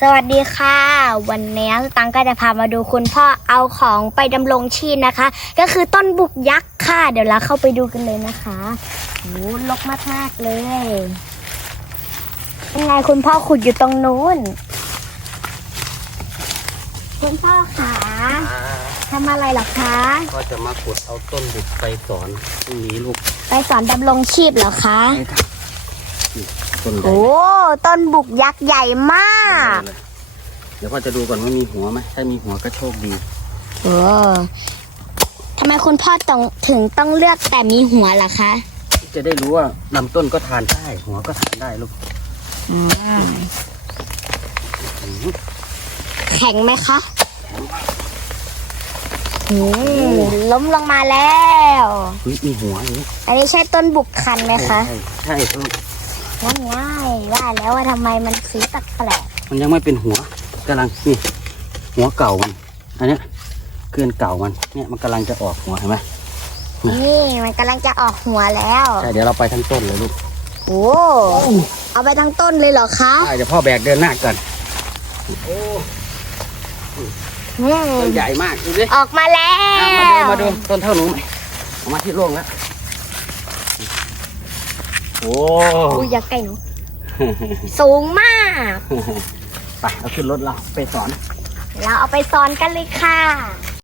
สวัสดีค่ะ วันนี้สตังค์ก็จะพามาดูคุณพ่อเอาของไปดำรงชีพนะคะ ก็คือต้นบุกยักษ์ค่ะ เดี๋ยวเราเข้าไปดูกันเลยนะคะโอ้ลกมากมากๆเลยยังไงคุณพ่อขุดอยู่ตรงนู้น คุณพ่อขาทำอะไรเหรอคะ ก็จะมาขุดเอาต้นบุกไปสอนพรุ่งนี้ลูก ไปสอนดำรงชีพเหรอคะ ต้นใหญ่โอ้ต้นบุกยักษ์ใหญ่มาก เลยเดี๋ยวพ่อจะดูก่อนว่ามีหัวไหมถ้ามีหัวก็โชคดี โอ้ทำไมคุณพ่อต้องถึงต้องเลือกแต่มีหัวล่ะคะจะได้รู้ว่าลำต้นก็ทานได้ หัวก็ทานได้ลูกอืมแข็งไหมคะอืมล้มลงมาแล้วเฮ้ยมีหัวอย่างนี้อันนี้ใช่ต้นบุกคันไหมคะ ใช่ใช่ลูก ง่ายง่ายๆว่าแล้วว่าทำไมมันสีแปลกมันยังไม่เป็นหัวกำลังนี่หัวเก่ามันอันเนี้ยเกลือนเก่ามันเนี่ยมันกำลังจะออกหัวเห็นไหมๆนี่มันกำลังจะออกหัวแล้วใช่เดี๋ยวเราไปทั้งต้นเลยลูกโอ้เอาไปทั้งต้นเลยเหรอคะใช่เดี๋ยวพ่อแบกเดินหน้าก่อนโอ้อืมต้นใหญ่มากดูดิออกมาแล้อะมาดูวมาดูต้นเท่าหนูไหมเอามาที่ร่วงแล้ว โอ้อุ้ยอย่าใกล้หนู สูงมาก ไปเอาขึ้นรถเราไปสอน เราเอาไปสอนกันเลยค่ะไ